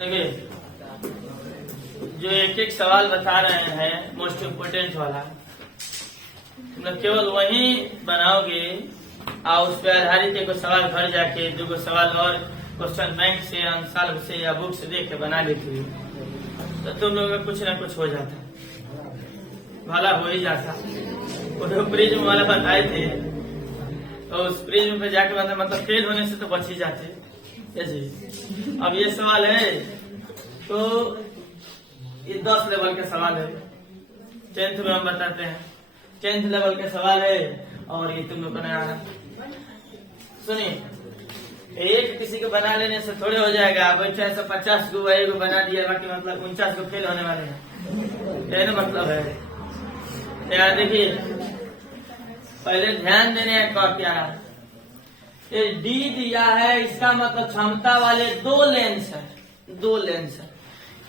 देखिए जो एक एक सवाल बता रहे हैं मोस्ट इम्पोर्टेंट वाला, तुम लोग केवल वही बनाओगे और उस पर आधारित एक सवाल घर जाके दो सवाल और क्वेश्चन बैंक से अंसाल से या बुक से देख के बना लेते हो तो तुम लोग का कुछ ना कुछ हो जाता, भला हो ही जाता। वो प्रिज्म वाला बताए थे तो उस प्रिज्म पे जाके मतलब फेल होने से तो बच ही जाते। जैसे अब ये सवाल है तो ये 10 लेवल का सवाल है, 10th में हम बताते हैं 10th लेवल का सवाल है और ये तुम लोग बनाया। सुनिए एक किसी को बना लेने से थोड़े हो जाएगा, बच्चा 150 को वही को बना दिया बाकी मतलब 49 को फेल होने वाले हैं, यही मतलब है। यार देखिए पहले ध्यान देने का क्या है, ये डी दिया है, इसका मतलब क्षमता वाले दो लेंस है, दो लेंस है,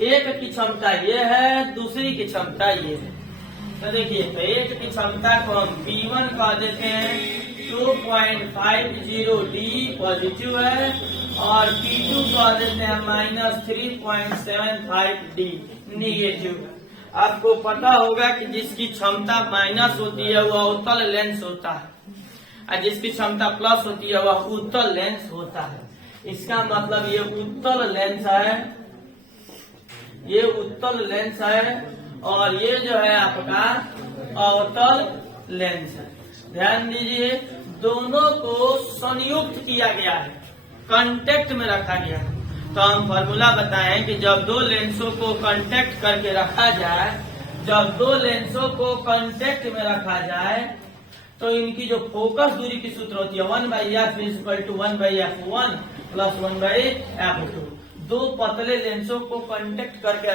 एक की क्षमता ये है दूसरी की क्षमता ये है। तो देखिए तो एक की क्षमता को हम P1 कह देते हैं 2.50 डी पॉजिटिव है और P2 कह देते हैं -3.75 डी निगेटिव है। आपको पता होगा कि जिसकी क्षमता माइनस होती है वह अवतल लेंस होता है और जिसकी क्षमता प्लस होती है वह उत्तल लेंस होता है। इसका मतलब ये उत्तल लेंस है, ये उत्तल लेंस है और ये जो है आपका अवतल लेंस है। ध्यान दीजिए दोनों को संयुक्त किया गया है, कांटेक्ट में रखा गया है। तो हम फॉर्मूला बताएं कि जब दो लेंसों को कांटेक्ट करके रखा जाए, जब दो लेंसों को कांटेक्ट में रखा जाए तो इनकी जो फोकस दूरी की सूत्र होती है 1/f = 1/f1 + 1/f2। दो पतले लेंसों को कांटेक्ट करके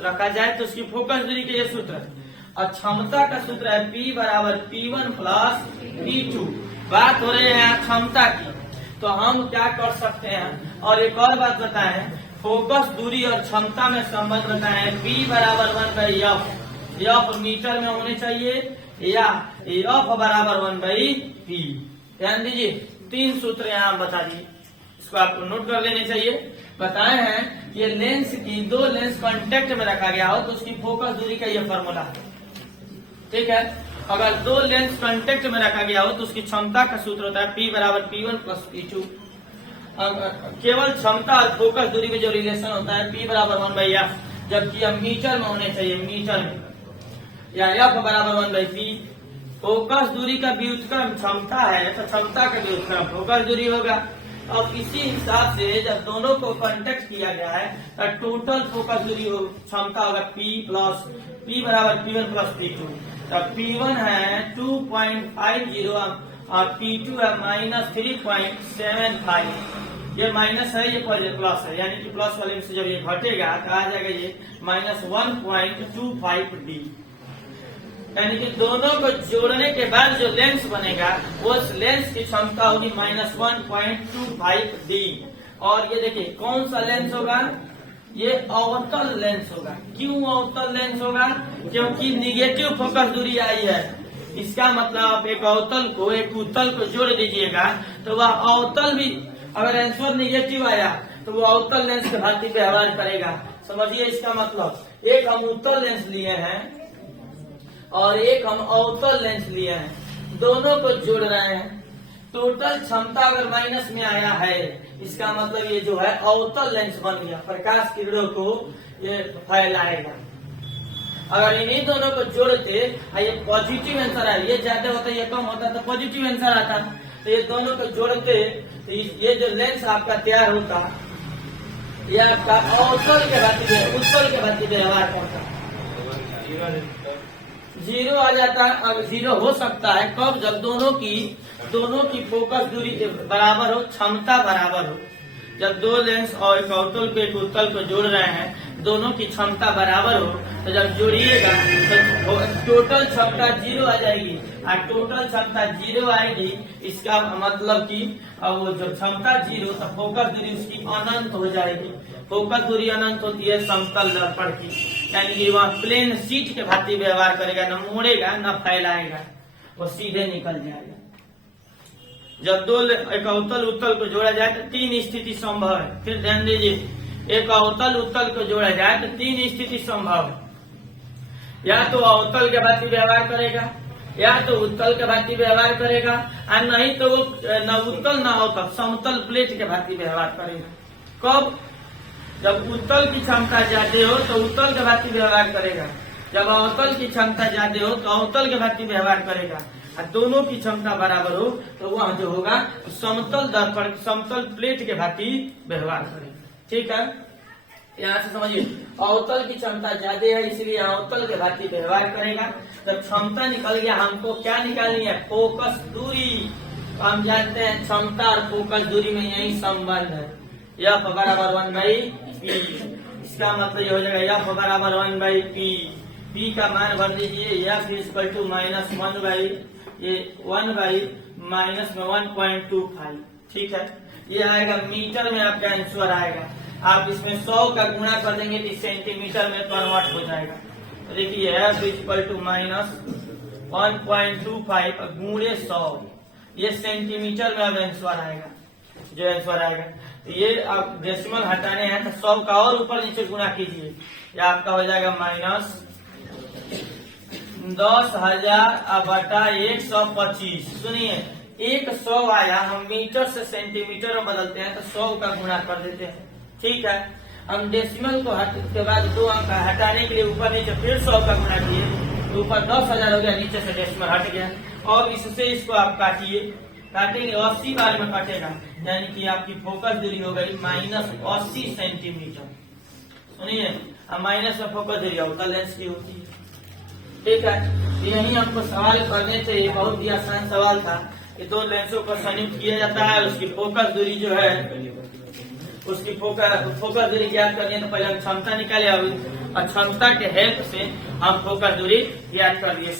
रखा जाए तो उसकी फोकस दूरी के ये सूत्र है और क्षमता का सूत्र है P = P1 + P2। बात हो रही है क्षमता की, तो हम क्या कर सकते हैं। और एक और बात बताएं, फोकस दूरी और क्षमता में संबंध बताएं, P = 1/f, f मीटर में होने चाहिए या f = 1/p। ध्यान दीजिए 3 सूत्र यहाँ बता दिए, इसको आपको नोट कर लेने चाहिए। बताए हैं कि ये लेंस की दो लेंस कांटेक्ट में रखा गया हो तो उसकी फोकस दूरी का ये फॉर्मूला है, ठीक है। अगर दो लेंस कांटेक्ट में रखा गया हो तो उसकी क्षमता का सूत्र होता है P = P1 + P2। केवल क्षमता और फोकस दूरी में जो रिलेशन होता है P = 1/f, जबकि हम मीटर में होने चाहिए, मीटर में, या f = 1/p। फोकस दूरी का व्युत्क्रम क्षमता है तो क्षमता का व्युत्क्रम फोकस दूरी होगा। अब इसी हिसाब से जब दोनों को कांटेक्ट किया गया है तो टोटल फोकस दूरी क्षमता होगा P = P1 + P2। तब P1 है 2.50 और P2 है -3.75। ये माइनस है, ये प्लस है, यानी कि प्लस वाले में से जब ये घटेगा तो आ जाएगा ये -1.25 डी। यानी कि दोनों को जोड़ने के बाद जो लेंस बनेगा उस लेंस की क्षमता होगी -1.25 डी। और ये देखिए कौन सा लेंस होगा, ये अवतल लेंस होगा। क्यों अवतल लेंस होगा? क्योंकि निगेटिव फोकस दूरी आई है। इसका मतलब आप एक अवतल को एक उत्तल को जोड़ दीजिएगा तो वह अवतल भी, अगर आंसर निगेटिव आया तो वो अवतल लेंस के भांति व्यवहार करेगा। समझिए इसका मतलब, एक हम उत्तल लेंस लिए हैं और एक हम अवतल लेंस लिए हैं, दोनों को जोड़ रहे हैं। टोटल क्षमता अगर माइनस में आया है इसका मतलब ये जो है अवतल लेंस बन गया, प्रकाश किरणों को ये फैलाएगा। अगर इन्हीं दोनों को जोड़ते ये पॉजिटिव आंसर है, ये ज्यादा होता ये कम होता तो पॉजिटिव आंसर आता। तो ये दोनों को जोड़ते तो ये जो लेंस आपका तैयार होता ये आपका अवतल के भांति उत्तल के भांति व्यवहार करता, जीरो आ जाता है। अब जीरो हो सकता है कब? जब दोनों की फोकस दूरी बराबर हो, क्षमता बराबर हो। जब दो लेंस और एक अवतल को एक उत्तल को जोड़ रहे हैं, दोनों की क्षमता बराबर हो तो जब जोड़िएगा तो टोटल क्षमता 0 आ जाएगी और टोटल क्षमता 0 आएगी। इसका मतलब कि वो जो क्षमता 0 तो फोकस दूरी उसकी अनंत हो जाएगी। फोकस दूरी अनंत होती है समतल दर्पण की, यानी कि वह प्लेन शीट के भांति व्यवहार करेगा, न मोड़ेगा न फैलाएगा, वो सीधे निकल जाएगा। जब दो एक अवतल उत्तल को जोड़ा जाए तो 3 स्थिति संभव है। फिर ध्यान दीजिए एक अवतल उत्तल को जोड़ा जाए तो तीन स्थिति संभव है। या तो अवतल के भांति व्यवहार करेगा, या तो उत्तल के भांति व्यवहार करेगा, और नहीं तो वो न उत्तल न अवतल समतल प्लेट के भांति व्यवहार करेगा। कब? जब उत्तल की क्षमता ज्यादा हो तो उत्तल के भांति व्यवहार करेगा, जब अवतल की क्षमता ज्यादा हो तो अवतल के भांति व्यवहार करेगा, और दोनों की क्षमता बराबर हो तो वह जो होगा समतल दर्पण समतल प्लेट के भांति व्यवहार करेगा। ठीक है, यहाँ से समझिए अवतल की क्षमता ज्यादा है इसलिए अवतल के भांति व्यवहार करेगा। जब क्षमता निकल गया हमको क्या निकालनी है? फोकस दूरी। तो हम जानते हैं क्षमता और फोकस दूरी में यही संबंध है, F बराबर 1/p। इसका मतलब ये हो जाएगा F बराबर 1/p। p का मान भर दीजिए, F इक्वल टू -1/-1/-1.25। ठीक है, ये आएगा मीटर में, आपका आंसर आएगा। आप इसमें 100 का गुणा कर देंगे तो सेंटीमीटर में कन्वर्ट हो जाएगा। तो देखिए F इक्वल टू -1.25 गुणे 100, ये सेंटीमीटर में अब आंसर आएगा, जो आंसर आएगा। तो ये आप डेसिमल हटाने हैं तो 100 का और ऊपर नीचे गुणा कीजिए, ये आपका हो जाएगा -10,000/125। सुनिए 100 आया, हम मीटर से सेंटीमीटर में बदलते हैं तो 100 का गुणा कर देते हैं। ठीक है, हम डेसिमल को के बाद 2 अंक हटाने के लिए ऊपर नीचे फिर 100 का गुणा किए तो ऊपर 10,000 हो गया, नीचे से डेसिमल हट गया। और इससे इसको आप काटिए, काटेंगे 80 बार में काटेगा, यानी कि आपकी फोकस दूरी हो गई -80 सेंटीमीटर। सुनिए अब माइनस में फोकस दूरी अवतल लेंस की होती है। ठीक है, यही हमको सवाल करने थे, ये बहुत ही आसान सवाल था। ये दो लेंसों को संयुक्त किया जाता है, उसकी फोकस दूरी जो है उसकी फोकस दूरी ज्ञात करनी है तो पहले हम क्षमता निकाले और क्षमता के हेल्प से हम फोकस दूरी ज्ञात कर लिए।